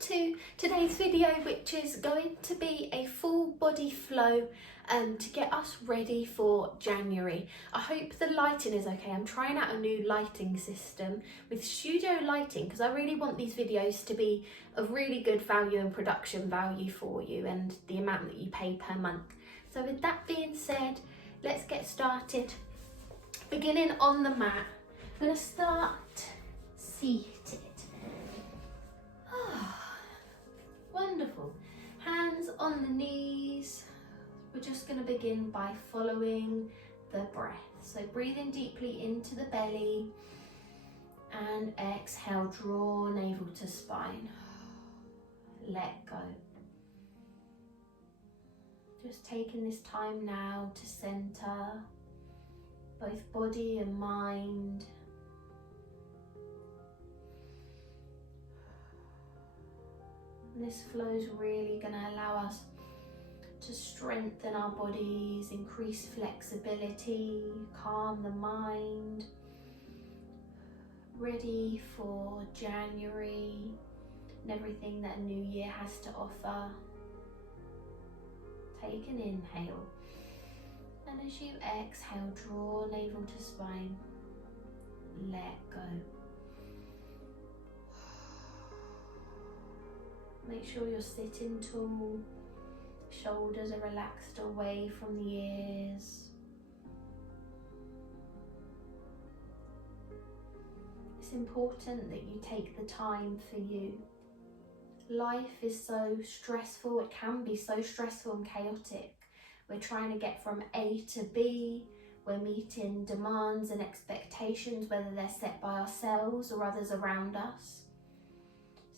to today's video, which is going to be a full body flow to get us ready for January. I hope the lighting is okay. I'm trying out a new lighting system with studio lighting because I really want these videos to be of really good value and production value for you and the amount that you pay per month. So with that being said, let's get started. Beginning on the mat, I'm going to start seated. Wonderful. Hands on the knees. We're just going to begin by following the breath. So breathing deeply into the belly and exhale, draw navel to spine. Let go. Just taking this time now to center both body and mind. This flow is really going to allow us to strengthen our bodies, increase flexibility, calm the mind, ready for January and everything that a new year has to offer. Take an inhale, and as you exhale, draw navel to spine, let go. Make sure you're sitting tall, shoulders are relaxed away from the ears. It's important that you take the time for you. Life is so stressful, it can be so stressful and chaotic. We're trying to get from A to B, we're meeting demands and expectations, whether they're set by ourselves or others around us.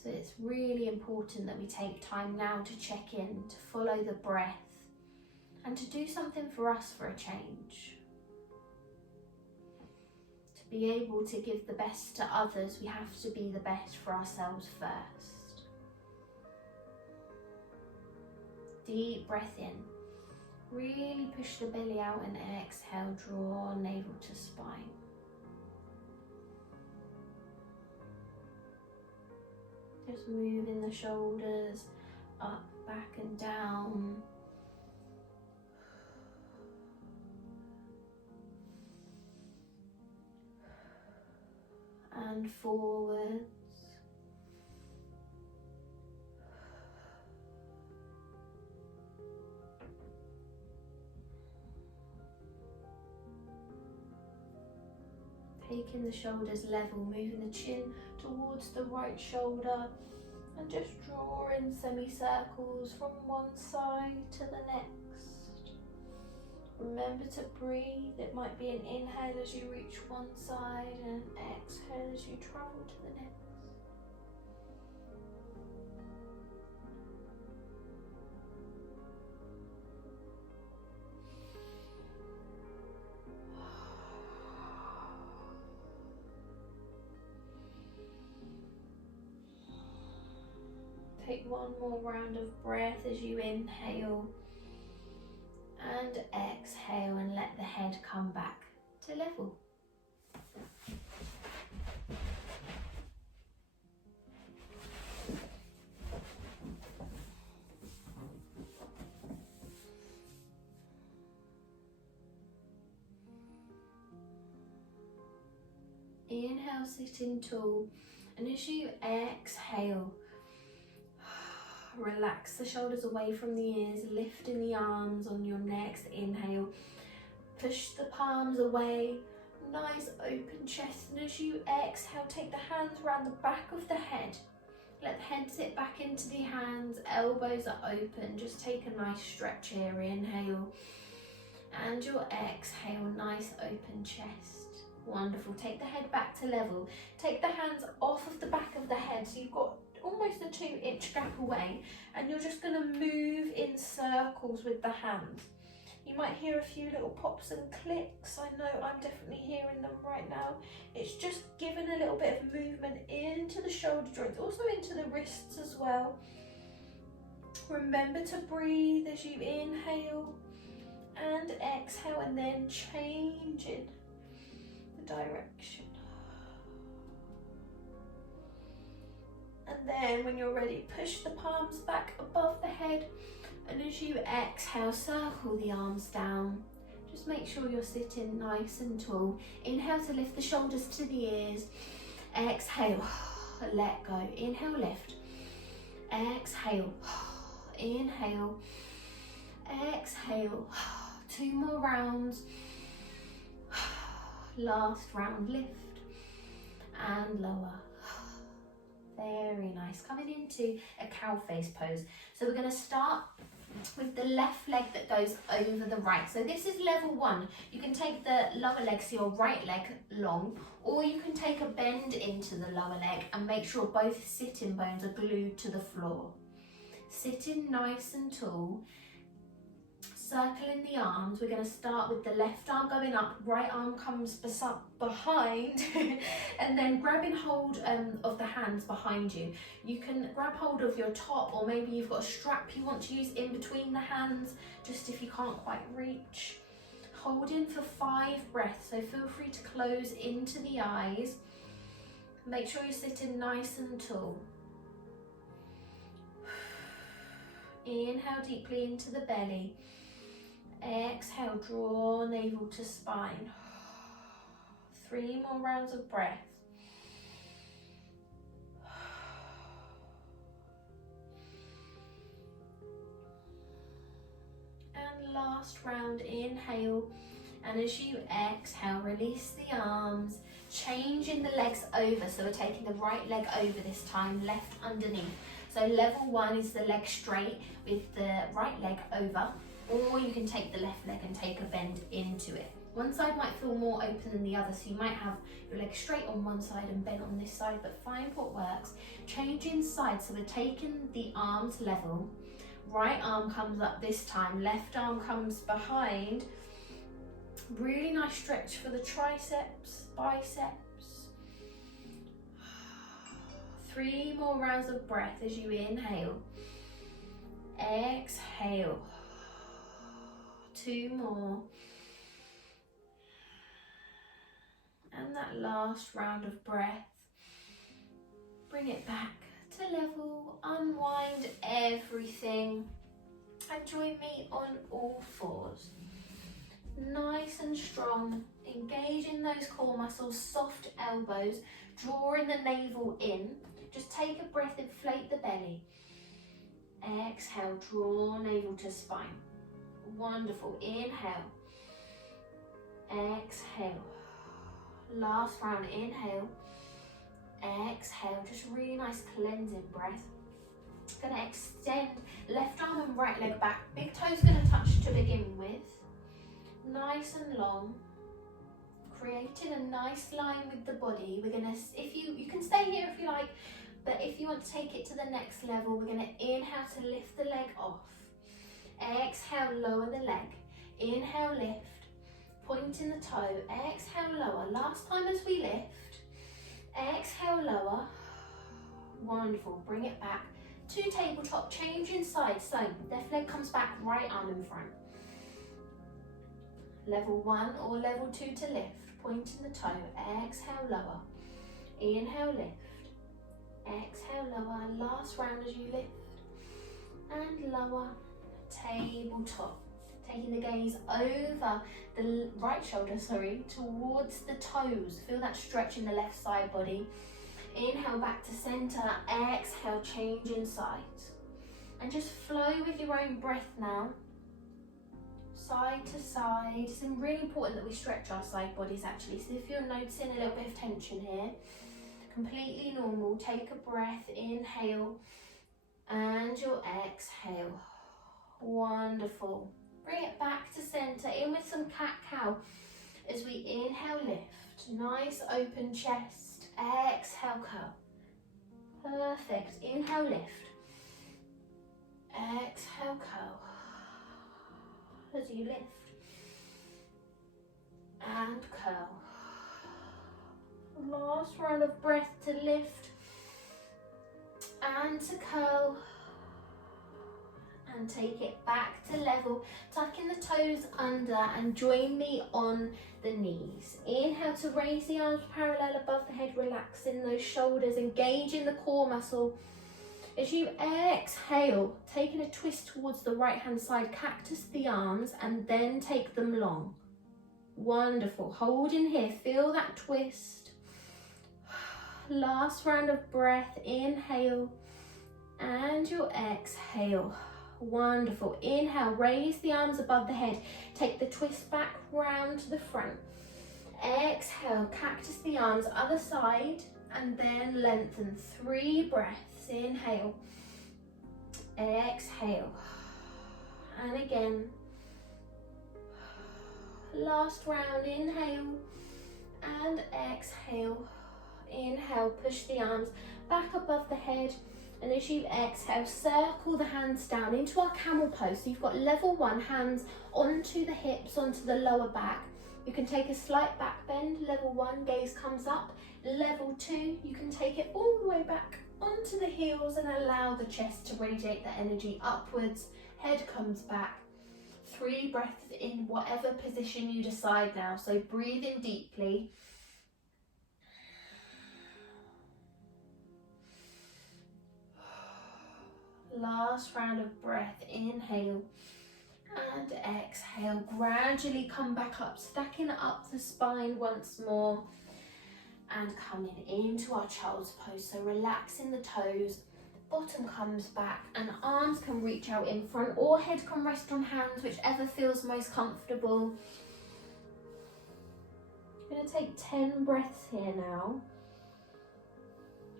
So it's really important that we take time now to check in, to follow the breath, and to do something for us for a change. To be able to give the best to others, we have to be the best for ourselves first. Deep breath in. Really push the belly out and exhale, draw navel to spine. Just moving the shoulders up, back and down. And forwards. Taking the shoulders level, moving the chin towards the right shoulder and just drawing semicircles from one side to the next. Remember to breathe. It might be an inhale as you reach one side and an exhale as you travel to the next. Take one more round of breath as you inhale and exhale, and let the head come back to level. Inhale, sitting tall, and as you exhale, relax the shoulders away from the ears, lifting the arms on your next inhale. Push the palms away, nice open chest, and as you exhale, take the hands around the back of the head. Let the head sit back into the hands, elbows are open. Just take a nice stretch here, inhale. And your exhale, nice open chest. Wonderful. Take the head back to level. Take the hands off of the back of the head, so you've got almost a 2-inch gap away, and you're just going to move in circles with the hands. You might hear a few little pops and clicks. I know I'm definitely hearing them right now. It's just giving a little bit of movement into the shoulder joints, also into the wrists as well. Remember to breathe as you inhale and exhale, and then changing the direction. And then when you're ready, push the palms back above the head. And as you exhale, circle the arms down. Just make sure you're sitting nice and tall. Inhale to lift the shoulders to the ears. Exhale, let go. Inhale, lift. Exhale, inhale. Exhale. 2 more rounds. Last round, lift and lower. Very nice. Coming into a cow face pose. So we're going to start with the left leg that goes over the right. So this is level 1. You can take the lower leg, so your right leg long, or you can take a bend into the lower leg and make sure both sitting bones are glued to the floor. Sitting nice and tall. Circling the arms, we're going to start with the left arm going up, right arm comes behind, and then grabbing hold of the hands behind you. You can grab hold of your top, or maybe you've got a strap you want to use in between the hands, just if you can't quite reach. Holding for 5 breaths, so feel free to close into the eyes. Make sure you're sitting nice and tall. Inhale deeply into the belly. Exhale, draw navel to spine. 3 more rounds of breath. And last round, inhale. And as you exhale, release the arms, changing the legs over. So we're taking the right leg over this time, left underneath. So level 1 is the leg straight with the right leg over. Or you can take the left leg and take a bend into it. One side might feel more open than the other, so you might have your leg straight on one side and bent on this side, but find what works. Changing sides, so we're taking the arms level. Right arm comes up this time, left arm comes behind. Really nice stretch for the triceps, biceps. 3 more rounds of breath as you inhale. Exhale. 2 more. And that last round of breath. Bring it back to level. Unwind everything. And join me on all 4s. Nice and strong. Engaging those core muscles, soft elbows. Drawing the navel in. Just take a breath, inflate the belly. Exhale, draw navel to spine. Wonderful. Inhale. Exhale. Last round. Inhale. Exhale. Just really nice cleansing breath. Gonna extend left arm and right leg back. Big toes gonna touch to begin with. Nice and long. Creating a nice line with the body. We're gonna, if you can stay here if you like, but if you want to take it to the next level, we're gonna inhale to lift the leg off. Exhale, lower the leg. Inhale, lift. Pointing the toe. Exhale, lower. Last time as we lift. Exhale, lower. Wonderful. Bring it back to tabletop. Changing sides. So left leg comes back, right arm in front. Level 1 or level 2 to lift. Pointing the toe. Exhale, lower. Inhale, lift. Exhale, lower. Last round as you lift. And lower. Tabletop. Taking the gaze over the right shoulder, towards the toes. Feel that stretch in the left side body. Inhale back to center. Exhale, changing sides. And just flow with your own breath now. Side to side. It's really important that we stretch our side bodies actually. So if you're noticing a little bit of tension here, completely normal. Take a breath. Inhale. And your exhale. Wonderful. Bring it back to center, in with some cat-cow. As we inhale, lift. Nice open chest. Exhale, curl. Perfect. Inhale, lift. Exhale, curl. As you lift. And curl. Last round of breath to lift. And to curl. and take it back to level, tucking the toes under and join me on the knees. Inhale to raise the arms parallel above the head, relaxing those shoulders, engaging the core muscle. As you exhale, taking a twist towards the right hand side, cactus the arms and then take them long. Wonderful. Hold in here, feel that twist. Last round of breath, inhale and your exhale. Wonderful. Inhale, raise the arms above the head, take the twist back round to the front. Exhale, cactus the arms, other side, and then lengthen. 3 breaths. Inhale, exhale, and again. Last round, inhale and exhale. Inhale, push the arms back above the head, and as you exhale, circle the hands down into our camel pose. So you've got level 1, hands onto the hips, onto the lower back. You can take a slight back bend, level 1, gaze comes up. Level 2, you can take it all the way back onto the heels and allow the chest to radiate the energy upwards, head comes back. 3 breaths in whatever position you decide now. So breathe in deeply. Last round of breath, inhale and exhale. Gradually come back up, stacking up the spine once more and coming into our child's pose. So relaxing the toes, bottom comes back and arms can reach out in front or head can rest on hands, whichever feels most comfortable. I'm going to take 10 breaths here now.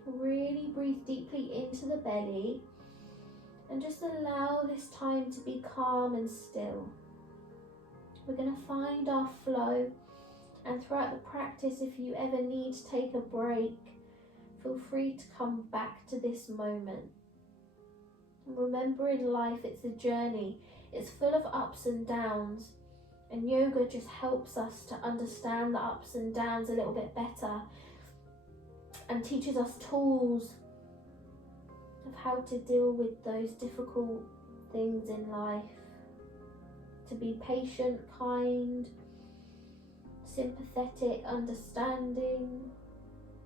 Really breathe deeply into the belly and just allow this time to be calm and still. We're going to find our flow, and throughout the practice, if you ever need to take a break, feel free to come back to this moment. Remember, in life, it's a journey. It's full of ups and downs, and yoga just helps us to understand the ups and downs a little bit better and teaches us tools of how to deal with those difficult things in life. To be patient, kind, sympathetic, understanding,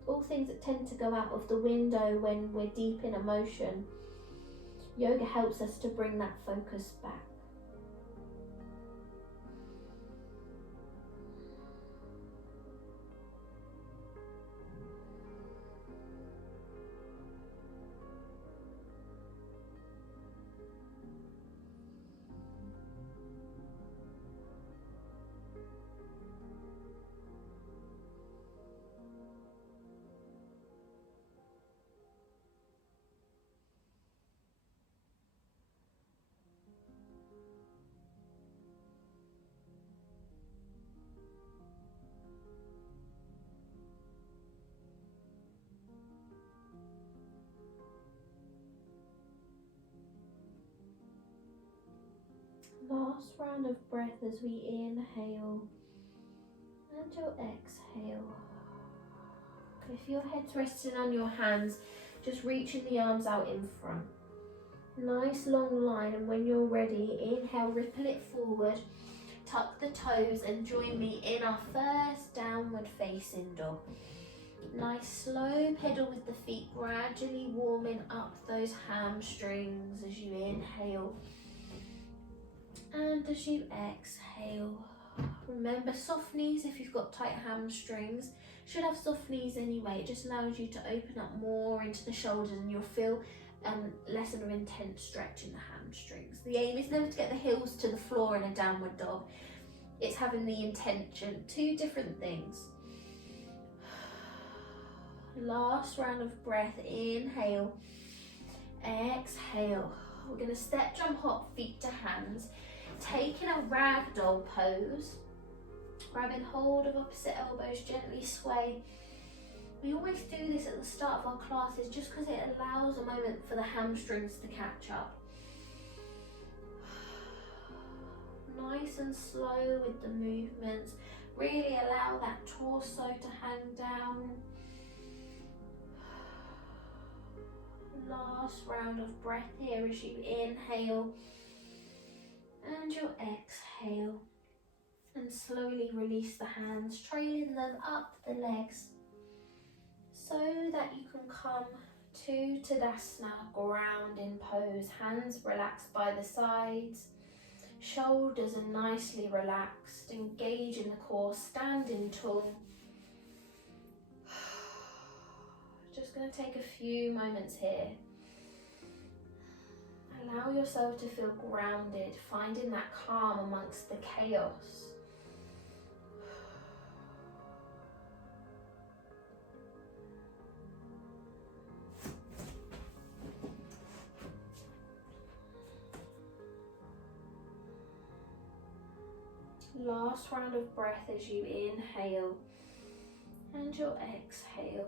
all things that tend to go out of the window when we're deep in emotion. Yoga helps us to bring that focus back. Last round of breath as we inhale and you'll exhale. If your head's resting on your hands, just reaching the arms out in front. Nice long line, and when you're ready, inhale, ripple it forward, tuck the toes and join me in our first downward facing dog. Nice slow pedal with the feet, gradually warming up those hamstrings as you inhale. And as you exhale, remember soft knees if you've got tight hamstrings. Should have soft knees anyway, it just allows you to open up more into the shoulders and you'll feel less of an intense stretch in the hamstrings. The aim is never to get the heels to the floor in a downward dog, it's having the intention. 2 different things. Last round of breath, inhale, exhale. We're going to step, jump, hop, feet to hands. Taking a ragdoll pose, grabbing hold of opposite elbows, gently sway. We always do this at the start of our classes just because it allows a moment for the hamstrings to catch up. Nice and slow with the movements. Really allow that torso to hang down. Last round of breath here as you inhale And you'll exhale. And slowly release the hands, trailing them up the legs so that you can come to Tadasana, grounding pose. Hands relaxed by the sides, shoulders are nicely relaxed, engaging the core, standing tall. Just going to take a few moments here. Allow yourself to feel grounded, finding that calm amongst the chaos. Last round of breath as you inhale and you'll exhale.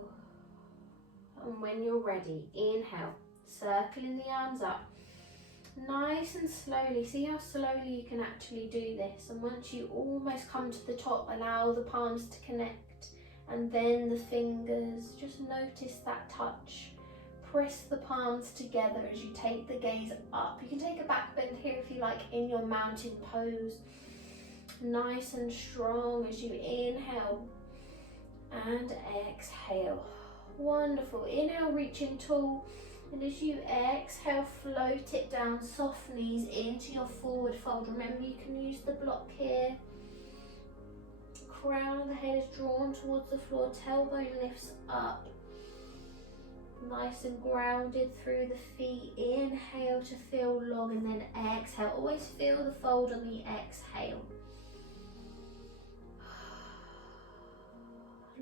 And when you're ready, inhale, circling the arms up, nice and slowly. See how slowly you can actually do this. And once you almost come to the top, allow the palms to connect and then the fingers. Just notice that touch. Press the palms together as you take the gaze up. You can take a back bend here if you like in your mountain pose. Nice and strong as you inhale and exhale. Wonderful. Inhale, reaching tall, and as you exhale, float it down, soft knees into your forward fold. Remember, you can use the block here. Crown of the head is drawn towards the floor, tailbone lifts up. Nice and grounded through the feet. Inhale to feel long and then exhale. Always feel the fold on the exhale.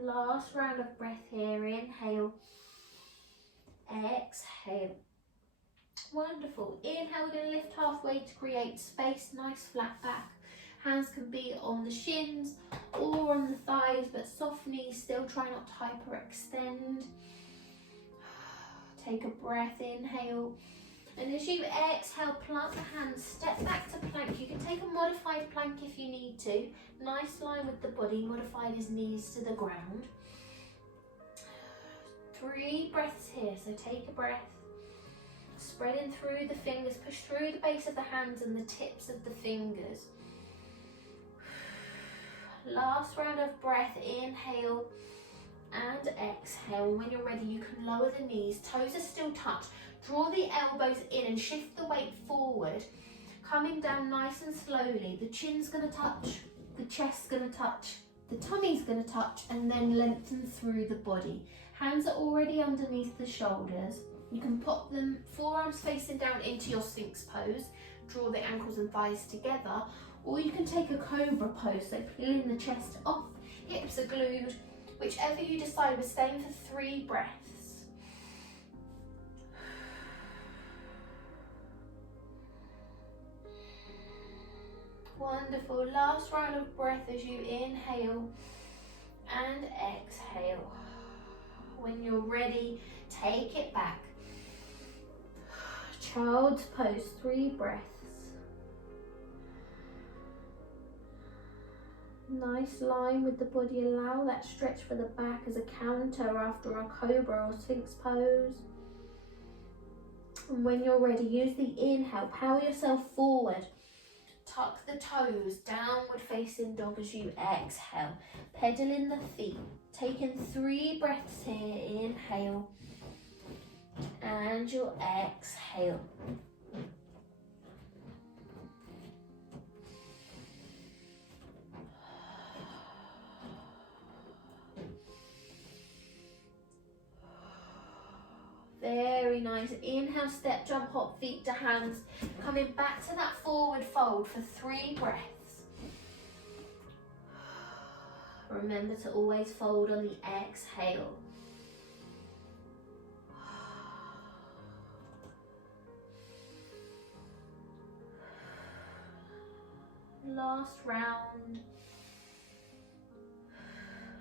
Last round of breath here. Inhale, exhale. Wonderful. Inhale, we're going to lift halfway to create space. Nice flat back. Hands can be on the shins or on the thighs, but soft knees, still try not to hyperextend. Take a breath, inhale. And as you exhale, plant the hands, step back to plank. You can take a modified plank if you need to. Nice line with the body, modified as knees to the ground. 3 breaths here, so take a breath. Spreading through the fingers, push through the base of the hands and the tips of the fingers. Last round of breath, inhale and exhale. When you're ready, you can lower the knees, toes are still touched. Draw the elbows in and shift the weight forward, coming down nice and slowly. The chin's going to touch, the chest's going to touch, the tummy's going to touch, and then lengthen through the body. Hands are already underneath the shoulders. You can pop them, forearms facing down into your Sphinx pose. Draw the ankles and thighs together. Or you can take a cobra pose, so peeling the chest off, hips are glued. Whichever you decide, we're staying for 3 breaths. Wonderful. Last round of breath as you inhale and exhale. When you're ready, take it back. Child's pose, 3 breaths. Nice line with the body. Allow that stretch for the back as a counter after a cobra or Sphinx pose. And when you're ready, use the inhale. Power yourself forward. Tuck the toes, downward facing dog as you exhale. Pedaling the feet. Taking 3 breaths here. Inhale. And you'll exhale. Very nice. Inhale, step, jump, hop, feet to hands. Coming back to that forward fold for 3 breaths. Remember to always fold on the exhale. Last round.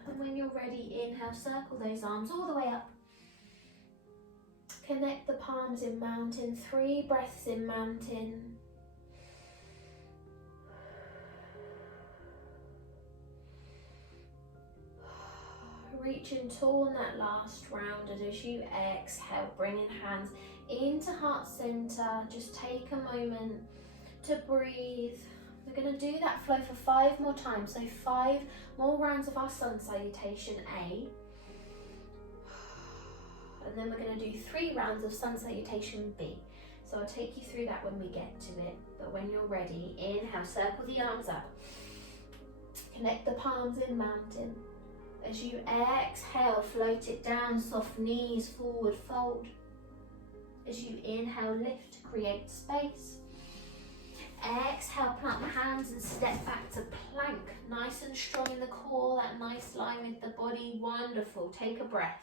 And when you're ready, inhale, circle those arms all the way up. Connect the palms in mountain, 3 breaths in mountain. Reaching tall in that last round, and as you exhale, bringing hands into heart center. Just take a moment to breathe. We're going to do that flow for 5 more times, so 5 more rounds of our sun salutation A. And then we're going to do 3 rounds of sun salutation B. So I'll take you through that when we get to it. But when you're ready, inhale, circle the arms up. Connect the palms in mountain. As you exhale, float it down, soft knees, forward fold. As you inhale, lift, create space. Exhale, plant the hands and step back to plank. Nice and strong in the core, that nice line with the body. Wonderful. Take a breath.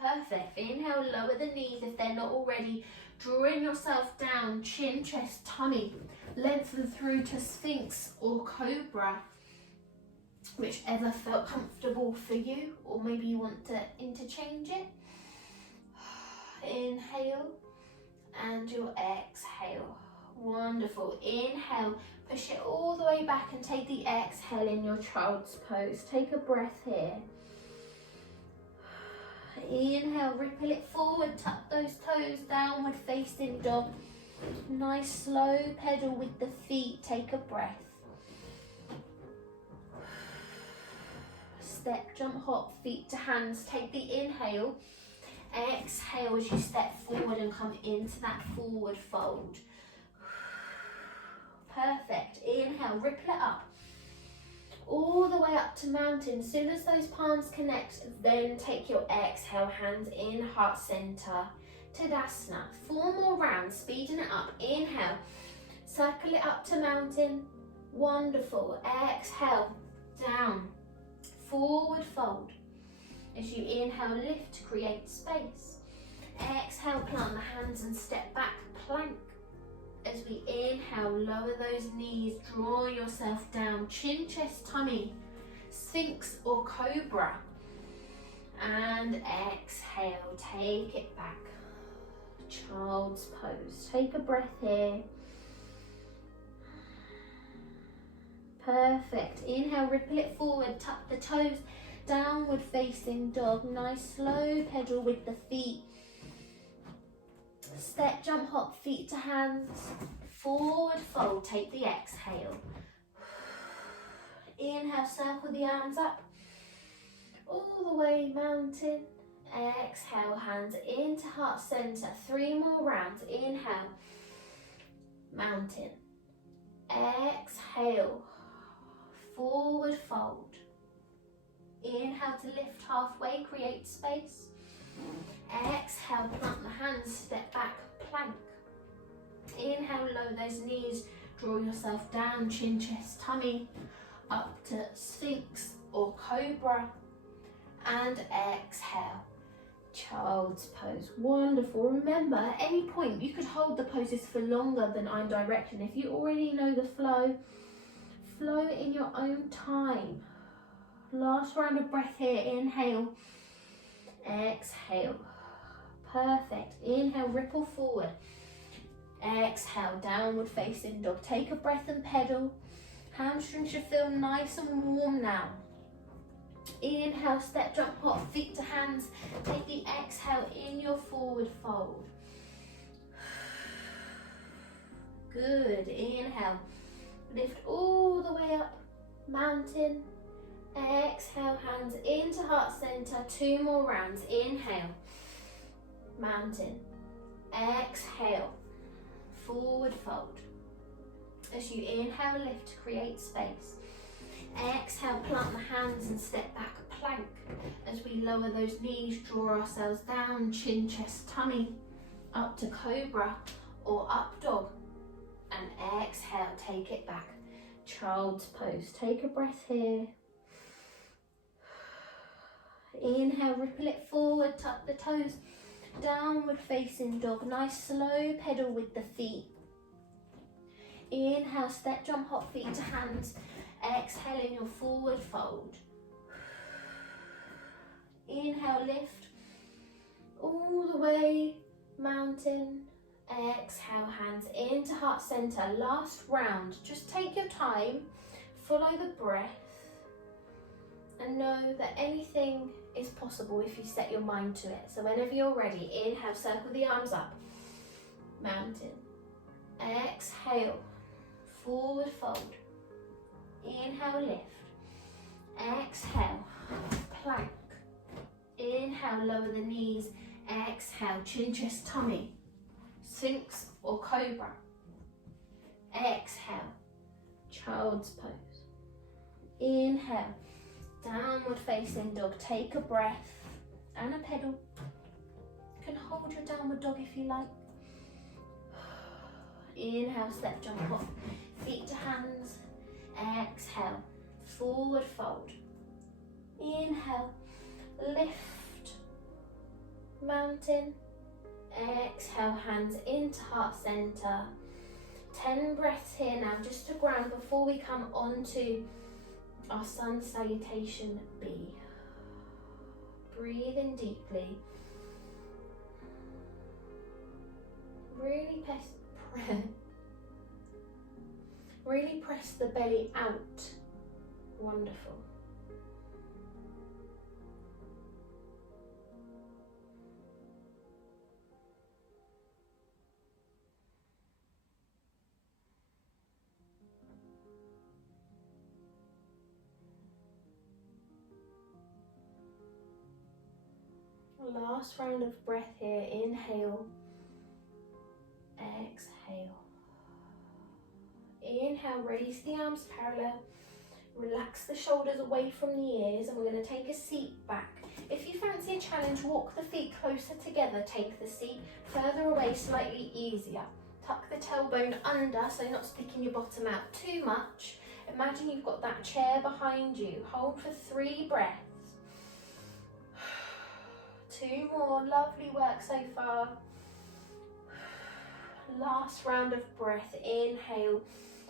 Perfect. Inhale, lower the knees if they're not already. Drawing yourself down, chin, chest, tummy. Lengthen through to Sphinx or Cobra. Whichever felt comfortable for you, or maybe you want to interchange it. Inhale. And your exhale. Wonderful. Inhale, push it all the way back and take the exhale in your child's pose. Take a breath here. Inhale, ripple it forward, tuck those toes, downward facing dog. Nice slow pedal with the feet. Take a breath. Step, jump, hop, feet to hands. Take the inhale. Exhale as you step forward and come into that forward fold. Perfect. Inhale, ripple it up. All the way up to mountain. As soon as those palms connect, then take your exhale, hands in heart center. Tadasana. 4 more rounds, speeding it up. Inhale, circle it up to mountain. Wonderful. Exhale, down. Forward fold. As you inhale, lift, create space. Exhale, plant the hands and step back, plank. As we inhale, lower those knees, draw yourself down, chin, chest, tummy, Sphinx or Cobra. And exhale, take it back. Child's pose. Take a breath here. Perfect. Inhale, ripple it forward, tuck the toes. Downward facing dog. Nice slow pedal with the feet. Step, jump, hop, feet to hands. Forward fold. Take the exhale. Inhale, circle the arms up. All the way, mountain. Exhale, hands into heart center. 3 more rounds. Inhale, mountain. Exhale, forward fold. Inhale to lift halfway, create space. Exhale, plant the hands, step back, plank. Inhale, lower those knees, draw yourself down, chin, chest, tummy, up to Sphinx or Cobra. And exhale, child's pose. Wonderful. Remember, at any point, you could hold the poses for longer than I'm directing. If you already know the flow, flow in your own time. Last round of breath here. Inhale, exhale. Perfect. Inhale, ripple forward. Exhale, downward facing dog. Take a breath and pedal. Hamstrings should feel nice and warm now. Inhale, step, jump, hop, feet to hands. Take the exhale in your forward fold. Good. Inhale, lift all the way up, mountain. Exhale, hands into heart center. 2 more rounds. Inhale, mountain. Exhale, forward fold. As you inhale, lift, create space. Exhale, plant the hands and step back, plank. As we lower those knees, draw ourselves down, chin, chest, tummy, up to Cobra or up dog. And exhale, take it back. Child's pose. Take a breath here. Inhale, ripple it forward, tuck the toes. Downward facing dog. Nice slow pedal with the feet. Inhale, step, jump, hop, feet to hands. Exhale in your forward fold. Inhale, lift all the way, mountain. Exhale, hands into heart center. Last round. Just take your time, follow the breath, and know that anything is possible if you set your mind to it. So whenever you're ready, inhale, circle the arms up, mountain. Exhale, forward fold. Inhale, lift. Exhale, plank. Inhale, lower the knees. Exhale, chin, chest, tummy. Sphinx or cobra. Exhale, child's pose. Inhale, downward facing dog. Take a breath and a pedal. You can hold your downward dog if you like. Inhale, step jump off. Feet to hands. Exhale, forward fold. Inhale, lift, mountain. Exhale, hands into heart center. 10 breaths here now, just to ground before we come on to our sun salutation B. Breathe in deeply. Really press the belly out. Wonderful. Last round of breath here. Inhale. Exhale. Inhale, raise the arms parallel. Relax the shoulders away from the ears, and we're going to take a seat back. If you fancy a challenge, walk the feet closer together. Take the seat further away, slightly easier. Tuck the tailbone under, so you're not sticking your bottom out too much. Imagine you've got that chair behind you. Hold for 3 breaths. 2 more. Lovely work so far. Last round of breath. Inhale,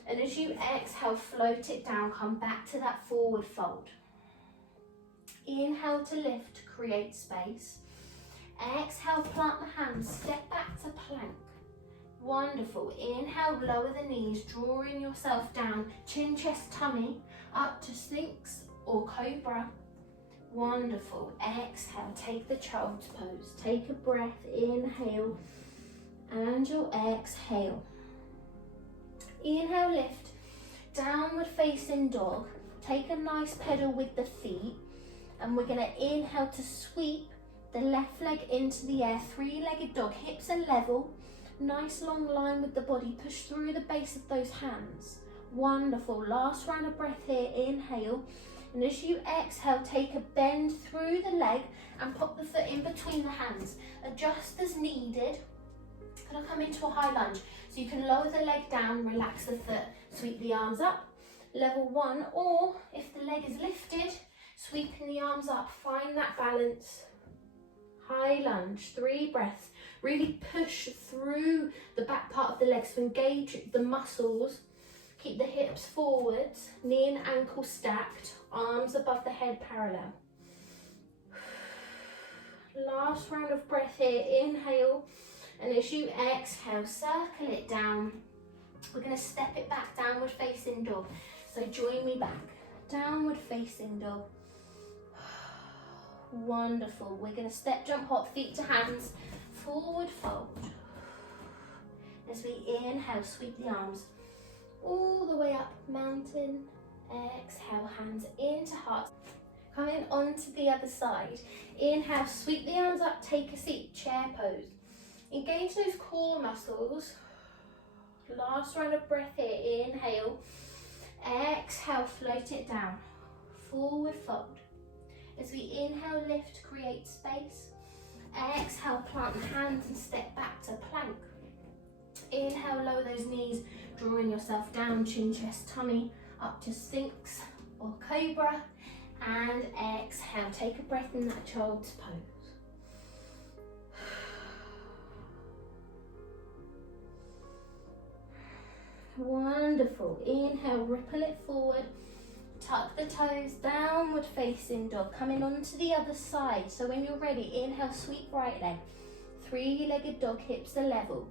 and as you exhale, float it down. Come back to that forward fold. Inhale to lift, create space. Exhale, plant the hands, step back to plank. Wonderful. Inhale, lower the knees, drawing yourself down, chin, chest, tummy, up to Sphinx or Cobra. Wonderful. Exhale, take the child's pose. Take a breath, inhale, and you'll exhale. Inhale, lift, downward facing dog. Take a nice pedal with the feet, and we're going to inhale to sweep the left leg into the air. 3-legged dog, hips are level, nice long line with the body. Push through the base of those hands. Wonderful. Last round of breath here. Inhale, and as you exhale, take a bend through the leg and pop the foot in between the hands. Adjust as needed. Gonna come into a high lunge, so you can lower the leg down, relax the foot, sweep the arms up. Level 1, or if the leg is lifted, sweeping the arms up. Find that balance. High lunge, 3 breaths. Really push through the back part of the legs to engage the muscles. Keep the hips forwards, knee and ankle stacked, arms above the head parallel. Last round of breath here. Inhale, and as you exhale, circle it down. We're going to step it back, downward facing dog. So join me back, downward facing dog. Wonderful. We're going to step, jump, hop, feet to hands, forward fold. As we inhale, sweep the arms all the way up, mountain. Exhale, hands into heart. Coming onto the other side. Inhale, sweep the arms up, take a seat, chair pose. Engage those core muscles. Last round of breath here. Inhale. Exhale, float it down. Forward fold. As we inhale, lift, create space. Exhale, plant the hands and step back to plank. Inhale, lower those knees, drawing yourself down, chin, chest, tummy, up to Sphinx or Cobra. And exhale, take a breath in that child's pose. Wonderful. Inhale, ripple it forward. Tuck the toes, downward facing dog. Coming onto the other side. So when you're ready, inhale, sweep right leg. 3-legged dog, hips are level.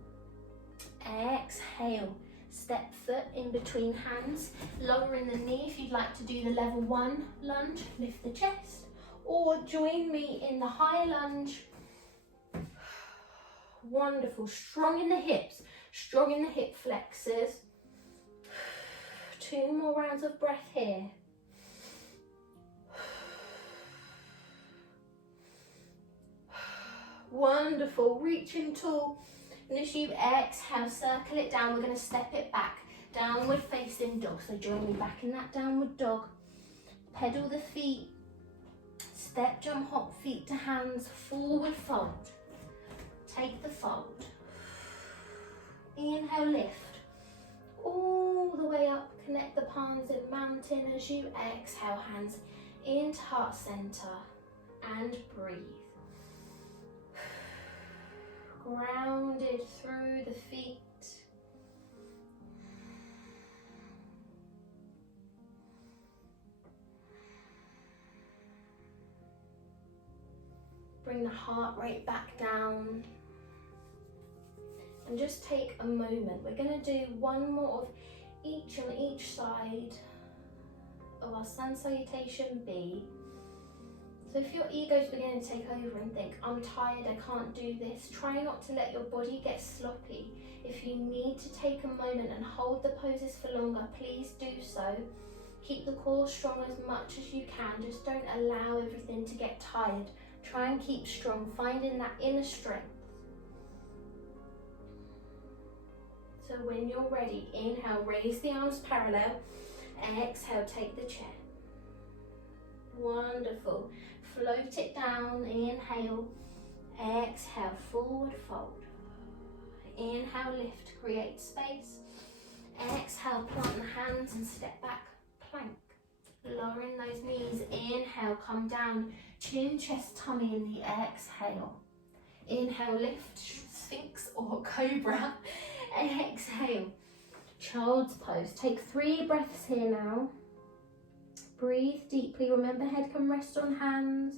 Exhale, step foot in between hands. Lowering the knee if you'd like to do the level 1 lunge. Lift the chest. Or join me in the high lunge. Wonderful. Strong in the hips. Strong in the hip flexors. 2 more rounds of breath here. Wonderful. Reaching tall. And as you exhale, circle it down. We're going to step it back. Downward facing dog. So join me back in that downward dog. Pedal the feet. Step, jump, hop, feet to hands. Forward fold. Take the fold. Inhale, lift. All the way up. Connect the palms in mountain as you exhale. Hands into heart center. And breathe. Grounded through the feet. Bring the heart rate back down. And just take a moment. We're going to do one more of each on each side of our sun salutation B. So if your ego's beginning to take over and think, I'm tired, I can't do this, try not to let your body get sloppy. If you need to take a moment and hold the poses for longer, please do so. Keep the core strong as much as you can. Just don't allow everything to get tired. Try and keep strong, finding that inner strength. So when you're ready, inhale, raise the arms parallel. Exhale, take the chair. Wonderful. Float it down, inhale, exhale, forward fold. Inhale, lift, create space. Exhale, plant the hands and step back, plank. Lowering those knees, inhale, come down, chin, chest, tummy in the exhale. Inhale, lift, sphinx or cobra. Exhale, child's pose. Take 3 breaths here now. Breathe deeply. Remember, head can rest on hands.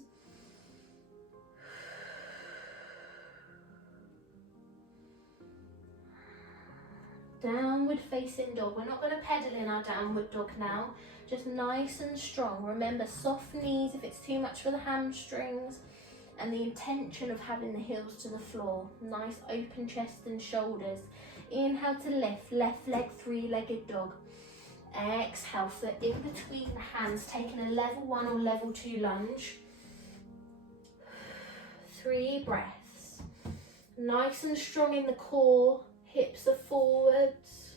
Downward facing dog. We're not going to pedal in our downward dog now. Just nice and strong. Remember, soft knees if it's too much for the hamstrings. And the intention of having the heels to the floor. Nice open chest and shoulders. Inhale to lift. Left leg, 3-legged dog. Exhale, foot in between the hands, taking a level 1 or level 2 lunge. 3 breaths. Nice and strong in the core, hips are forwards.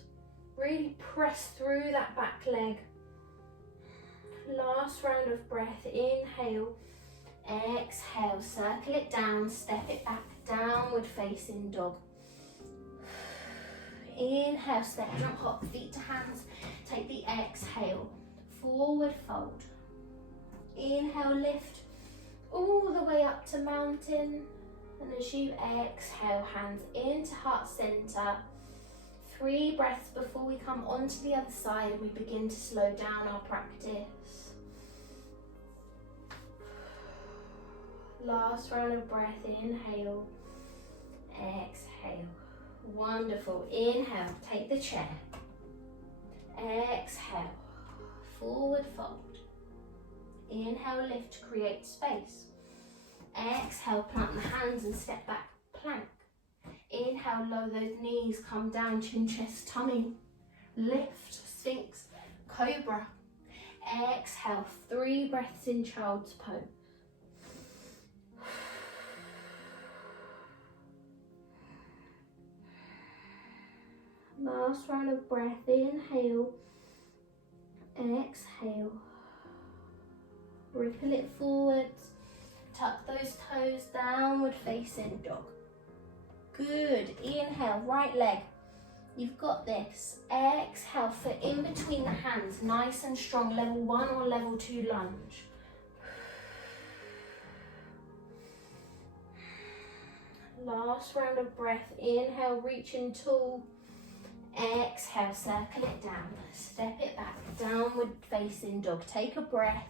Really press through that back leg. Last round of breath, inhale, exhale, circle it down, step it back, downward facing dog. Inhale, step, jump, hop, feet to hands. Take the exhale, forward fold. Inhale, lift all the way up to mountain. And as you exhale, hands into heart center. 3 breaths before we come onto the other side and we begin to slow down our practice. Last round of breath, inhale, exhale. Wonderful. Inhale, take the chair. Exhale, forward fold. Inhale, lift, create space. Exhale, plant the hands and step back, plank. Inhale, lower those knees, come down, chin, chest, tummy. Lift, sphinx, cobra. Exhale, 3 breaths in child's pose. Last round of breath, inhale, exhale, ripple it forwards, tuck those toes, downward facing dog. Good, inhale, right leg, you've got this. Exhale, foot in between the hands, nice and strong, level 1 or level 2 lunge. Last round of breath, inhale, reaching tall. Exhale, circle it down, step it back, downward facing dog. Take a breath.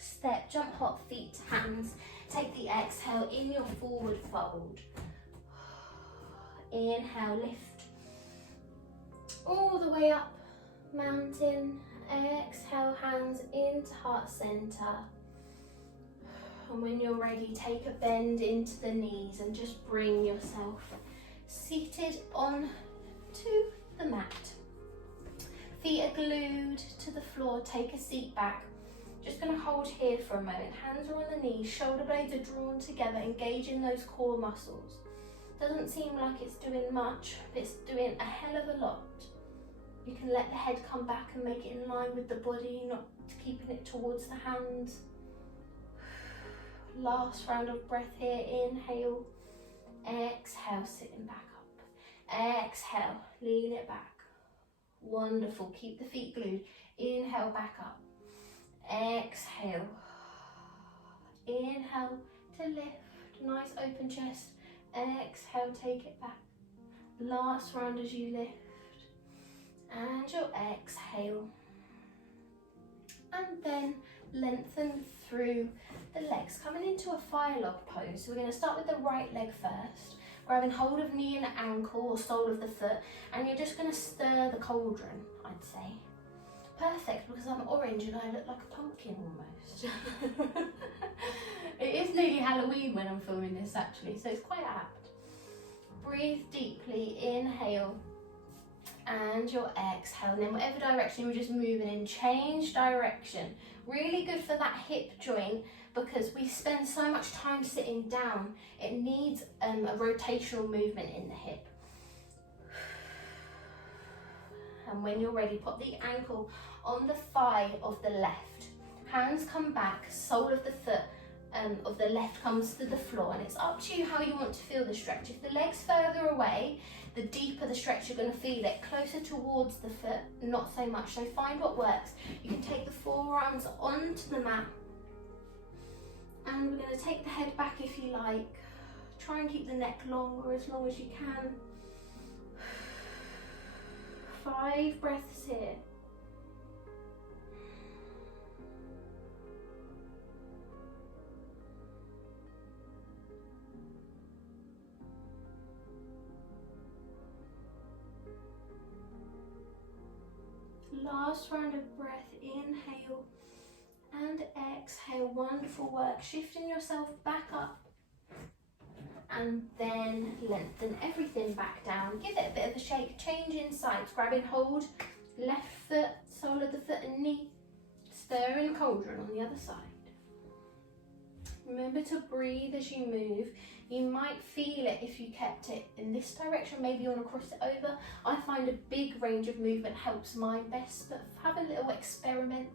Step, jump, hop, feet to hands. Take the exhale in your forward fold. Inhale, lift all the way up, mountain. Exhale, hands into heart center. And when you're ready, take a bend into the knees and just bring yourself seated on to the mat. Feet are glued to the floor, take a seat back. Just going to hold here for a moment. Hands are on the knees, shoulder blades are drawn together, engaging those core muscles. Doesn't seem like it's doing much, but it's doing a hell of a lot. You can let the head come back and make it in line with the body, not keeping it towards the hands. Last round of breath here. Inhale, exhale, sitting back up. Exhale, lean it back. Wonderful, keep the feet glued. Inhale, back up. Exhale. Inhale to lift, nice open chest. Exhale, take it back. Last round as you lift. And your exhale. And then lengthen through the legs, coming into a fire log pose. So we're going to start with the right leg first, grabbing hold of knee and ankle or sole of the foot, and you're just going to stir the cauldron, I'd say. Perfect, because I'm orange and I look like a pumpkin almost. It is nearly Halloween when I'm filming this actually, so it's quite apt. Breathe deeply, inhale, and your exhale, and then whatever direction you're just moving in, change direction. Really good for that hip joint, because we spend so much time sitting down. It needs a rotational movement in the hip. And when you're ready, pop the ankle on the thigh of the left. Hands come back, sole of the foot of the left comes to the floor, and it's up to you how you want to feel the stretch. If the leg's further away, the deeper the stretch you're going to feel it. Closer towards the foot, not so much. So find what works. You can take the forearms onto the mat, and we're going to take the head back if you like. Try and keep the neck long, or as long as you can. 5 breaths here. Last round of breath, inhale and exhale. Wonderful work. Shifting yourself back up, and then lengthen everything back down. Give it a bit of a shake, change in sides, grabbing hold, left foot, sole of the foot and knee, stirring cauldron on the other side. Remember to breathe as you move. You might feel it if you kept it in this direction, maybe you want to cross it over. I find a big range of movement helps mine best, but have a little experiment,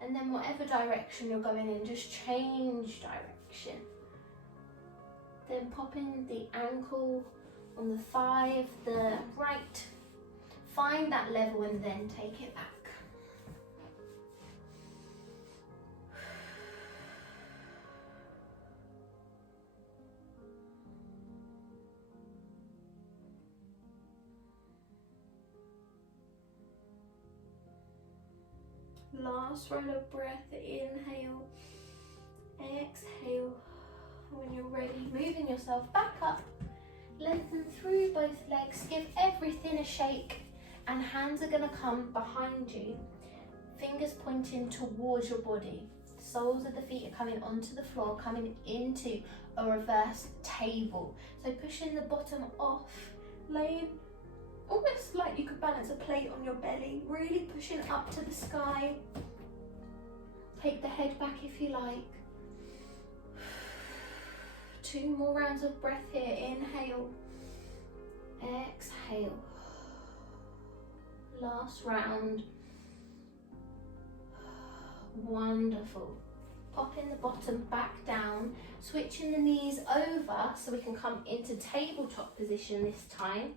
and then whatever direction you're going in, just change direction. Then pop in the ankle on the thigh of the right. Find that level and then take it back. Last round of breath, inhale, exhale. When you're ready, moving yourself back up, lengthen through both legs, give everything a shake, and hands are going to come behind you, fingers pointing towards your body. Soles of the feet are coming onto the floor, coming into a reverse table. So pushing the bottom off, laying almost like you could balance a plate on your belly, really pushing up to the sky. Take the head back if you like. 2 more rounds of breath here. Inhale, exhale. Last round. Wonderful. Popping the bottom back down, switching the knees over so we can come into tabletop position this time.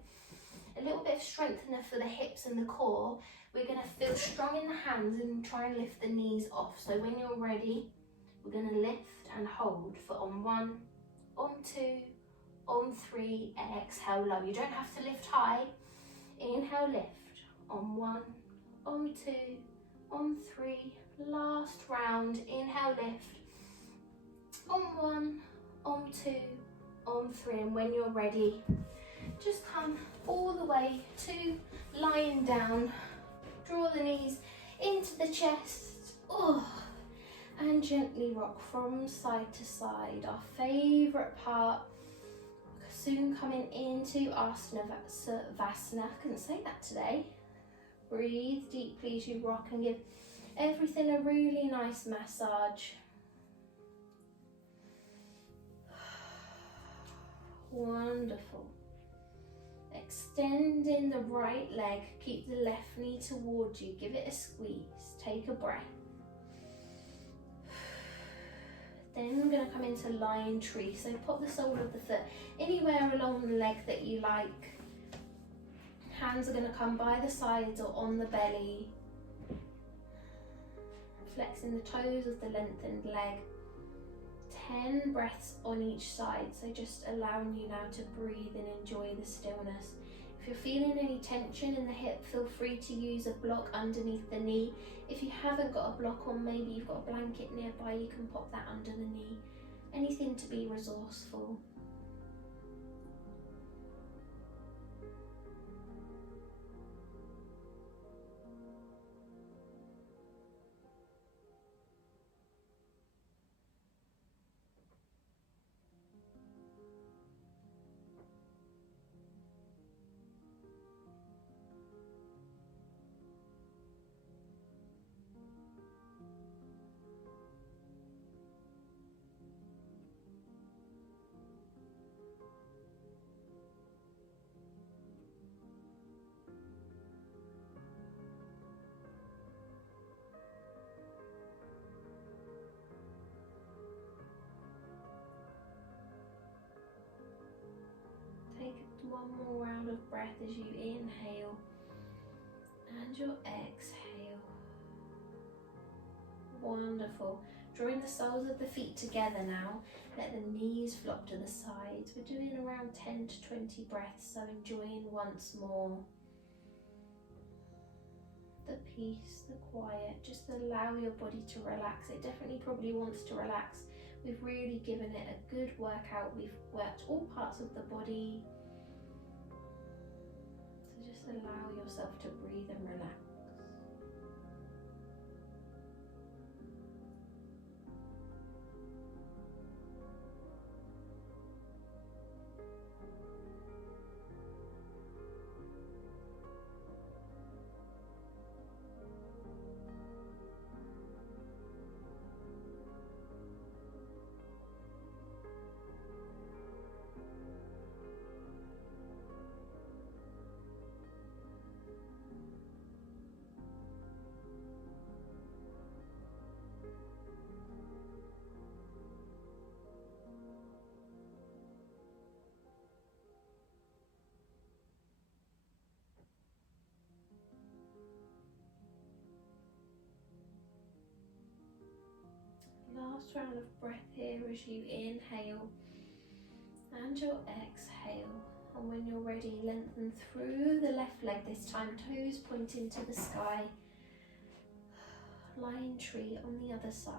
A little bit of strengthener for the hips and the core. We're going to feel strong in the hands and try and lift the knees off. So when you're ready, we're going to lift and hold for on 1, on 2, on 3, exhale low. You don't have to lift high. Inhale, lift. On 1, on 2, on 3. Last round. Inhale, lift. On 1, on 2, on 3. And when you're ready, just come all the way to lying down. Draw the knees into the chest. Oh. And gently rock from side to side. Our favourite part, soon coming into Asana Vasana. I couldn't say that today. Breathe deeply as you rock and give everything a really nice massage. Wonderful. Extending the right leg, keep the left knee towards you, give it a squeeze, take a breath. Then we're going to come into lion tree, so pop the sole of the foot anywhere along the leg that you like. Hands are going to come by the sides or on the belly, flexing the toes of the lengthened leg. 10 breaths on each side, so just allowing you now to breathe and enjoy the stillness. If you're feeling any tension in the hip, feel free to use a block underneath the knee. If you haven't got a block on, maybe you've got a blanket nearby, you can pop that under the knee. Anything to be resourceful. Take one more round of breath as you inhale and your exhale. Wonderful. Drawing the soles of the feet together now. Let the knees flop to the sides. We're doing around 10 to 20 breaths, so enjoying once more the peace, the quiet. Just allow your body to relax. It definitely probably wants to relax. We've really given it a good workout. We've worked all parts of the body. So just allow yourself to breathe and relax. Last round of breath here as you inhale and your exhale. And when you're ready, lengthen through the left leg this time, toes pointing to the sky. Lion tree on the other side.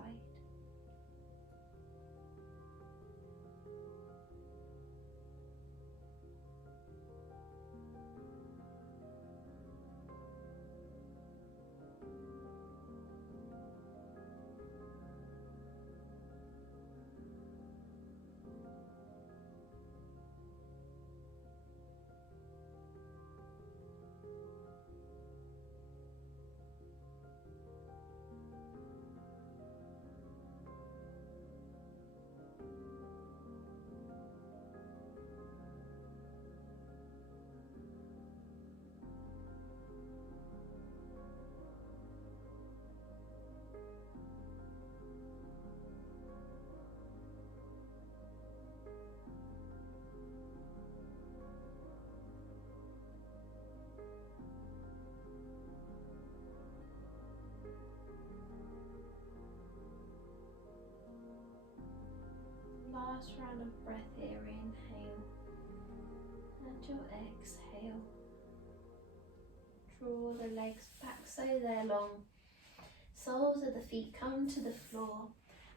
Last round of breath here, inhale and your exhale. Draw the legs back so they're long. Soles of the feet come to the floor.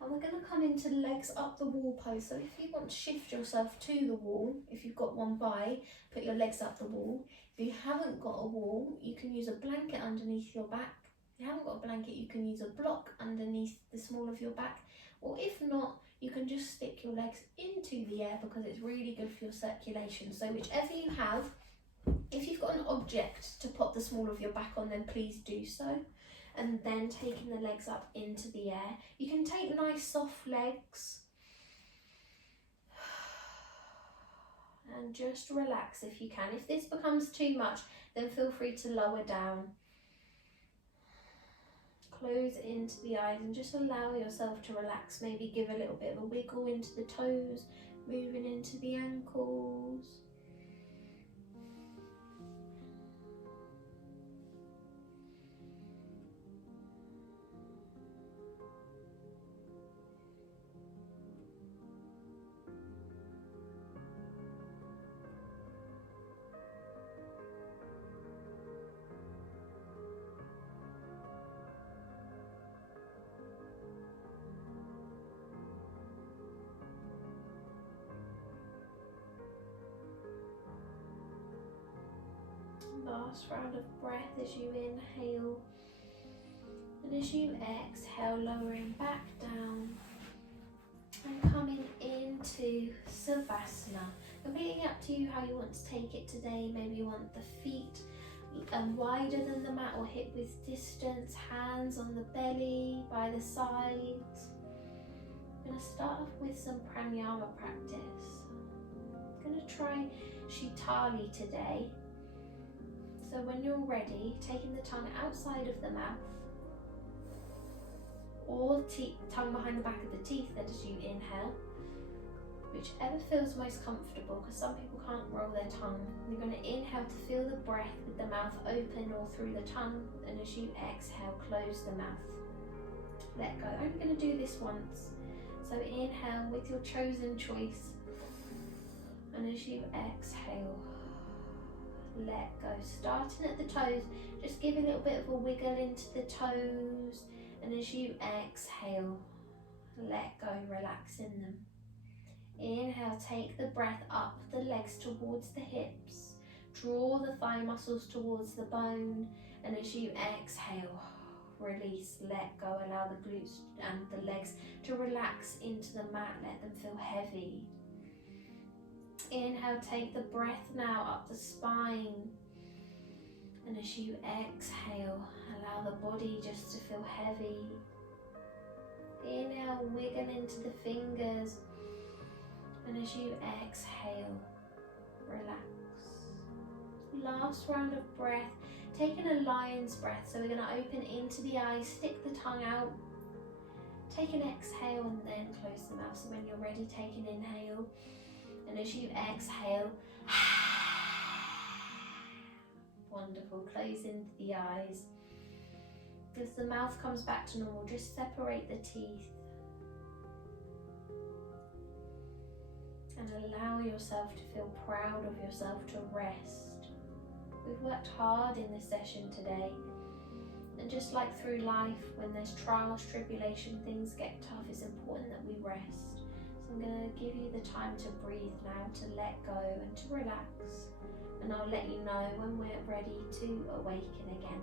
And we're going to come into legs up the wall pose. So if you want to shift yourself to the wall, if you've got one by, put your legs up the wall. If you haven't got a wall, you can use a blanket underneath your back. you haven't got a blanket, you can use a block underneath the small of your back, or if not, you can just stick your legs into the air because it's really good for your circulation. So whichever you have, if you've got an object to pop the small of your back on, then please do so. And then taking the legs up into the air. You can take nice soft legs and just relax if you can. If this becomes too much, then feel free to lower down. Close into the eyes and just allow yourself to relax. Maybe give a little bit of a wiggle into the toes, moving into the ankles. Last round of breath as you inhale, and as you exhale, lowering back down and coming into Savasana. Completely up to you how you want to take it today. Maybe you want the feet wider than the mat or hip width distance, hands on the belly, by the sides. I'm going to start off with some pranayama practice. I'm going to try Shitali today. So when you're ready, taking the tongue outside of the mouth, or tongue behind the back of the teeth then as you inhale, whichever feels most comfortable, because some people can't roll their tongue. You're going to inhale to feel the breath with the mouth open or through the tongue, and as you exhale, close the mouth. Let go. I'm going to do this once. So inhale with your chosen choice, and as you exhale, let go. Starting at the toes, just give a little bit of a wiggle into the toes, and as you exhale, let go, relaxing them. Inhale, take the breath up the legs towards the hips, draw the thigh muscles towards the bone, and as you exhale, release, let go, allow the glutes and the legs to relax into the mat, let them feel heavy. Inhale, take the breath now up the spine, and as you exhale, allow the body just to feel heavy. Inhale, wiggle into the fingers, and as you exhale, relax. Last round of breath, taking a lion's breath. So we're going to open into the eyes, stick the tongue out, take an exhale, and then close the mouth. So when you're ready, take an inhale. And as you exhale, wonderful, close into the eyes. As the mouth comes back to normal, just separate the teeth. And allow yourself to feel proud of yourself, to rest. We've worked hard in this session today. And just like through life, when there's trials, tribulation, things get tough, it's important that we rest. I'm going to give you the time to breathe now, to let go and to relax, and I'll let you know when we're ready to awaken again.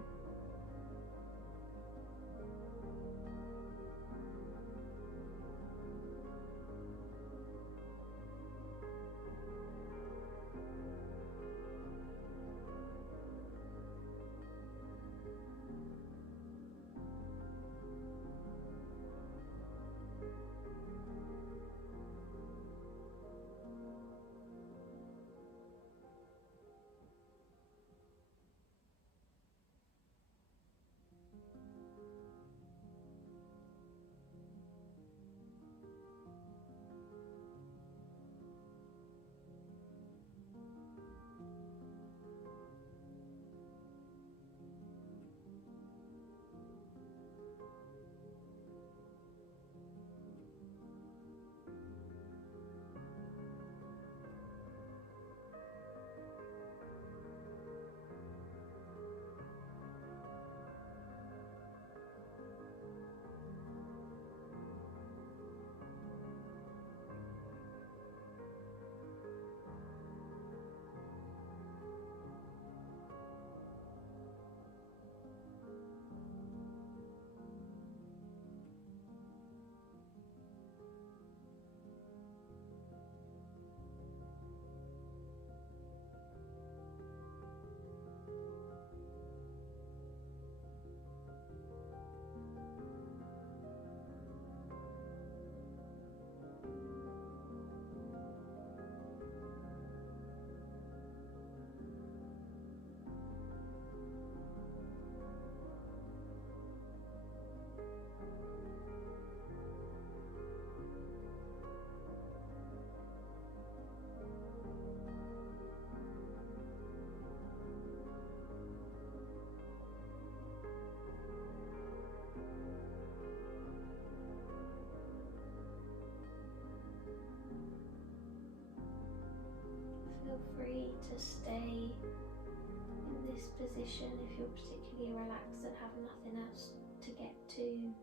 feel free to stay in this position if you're particularly relaxed and have nothing else to get to.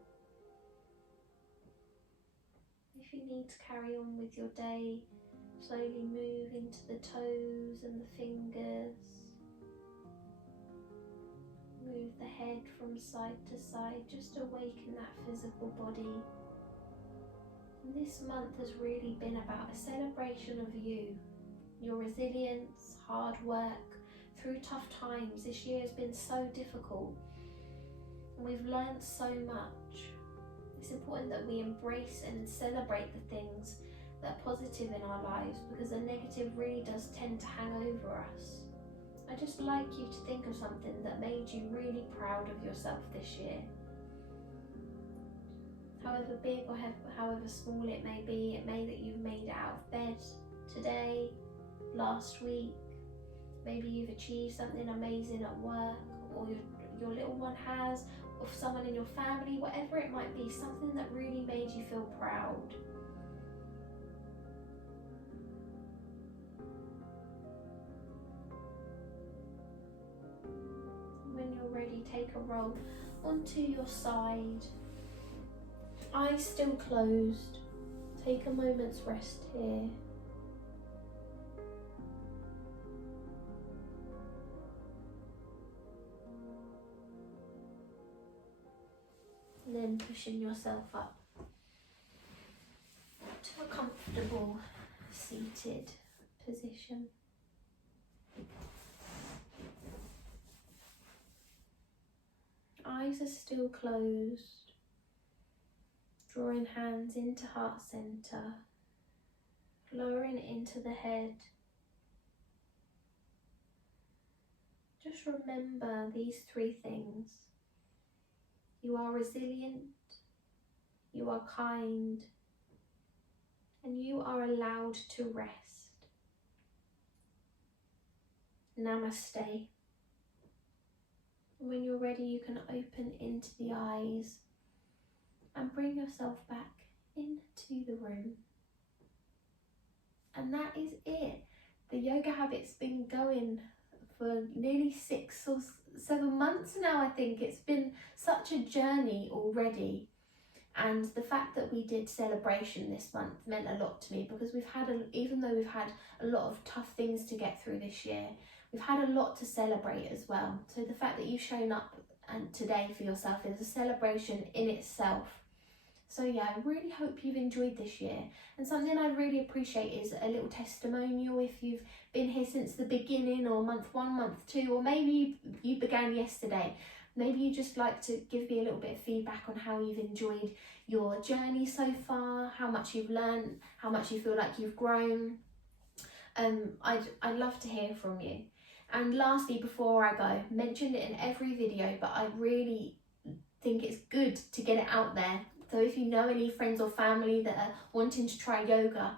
If you need to carry on with your day, slowly move into the toes and the fingers. Move the head from side to side, just awaken that physical body. And this month has really been about a celebration of you, your resilience, hard work, through tough times. This year has been so difficult and we've learned so much. It's important that we embrace and celebrate the things that are positive in our lives, because the negative really does tend to hang over us. I'd just like you to think of something that made you really proud of yourself this year. However big or however small it may be, it may that you've made it out of bed today, last week. Maybe you've achieved something amazing at work, or your little one has, or someone in your family, whatever it might be, something that really made you feel proud. When you're ready, take a roll onto your side. Eyes still closed. Take a moment's rest here. And then pushing yourself up to a comfortable seated position. Eyes are still closed. Drawing hands into heart center, lowering it into the head. Just remember these three things. You are resilient, you are kind, and you are allowed to rest. Namaste. When you're ready, you can open into the eyes and bring yourself back into the room. And that is it. The Yoga Habit's been going for nearly 6 or 7 months now, I think. It's been such a journey already. And the fact that we did celebration this month meant a lot to me, because even though we've had a lot of tough things to get through this year, we've had a lot to celebrate as well. So the fact that you've shown up and today for yourself is a celebration in itself. So yeah, I really hope you've enjoyed this year. And something I'd really appreciate is a little testimonial if you've been here since the beginning, or month 1, month 2, or maybe you began yesterday. Maybe you just like to give me a little bit of feedback on how you've enjoyed your journey so far, how much you've learned, how much you feel like you've grown. I'd love to hear from you. And lastly, before I go, mentioned it in every video, but I really think it's good to get it out there. So if you know any friends or family that are wanting to try yoga,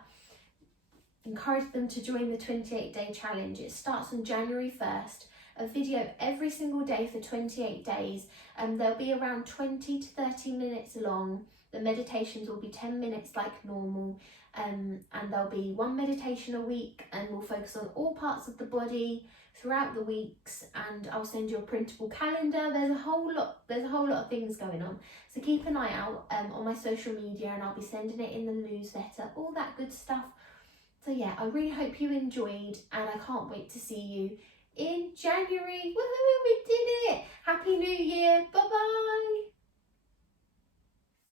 encourage them to join the 28-day challenge. It starts on January 1st. A video every single day for 28 days. They'll be around 20 to 30 minutes long. The meditations will be 10 minutes like normal. And there'll be 1 meditation a week, and we'll focus on all parts of the body throughout the weeks, and I'll send you a printable calendar. There's a whole lot of things going on, so keep an eye out on my social media, and I'll be sending it in the newsletter, all that good stuff. So yeah, I really hope you enjoyed, and I can't wait to see you in January. Woohoo, we did it! Happy New Year, bye bye.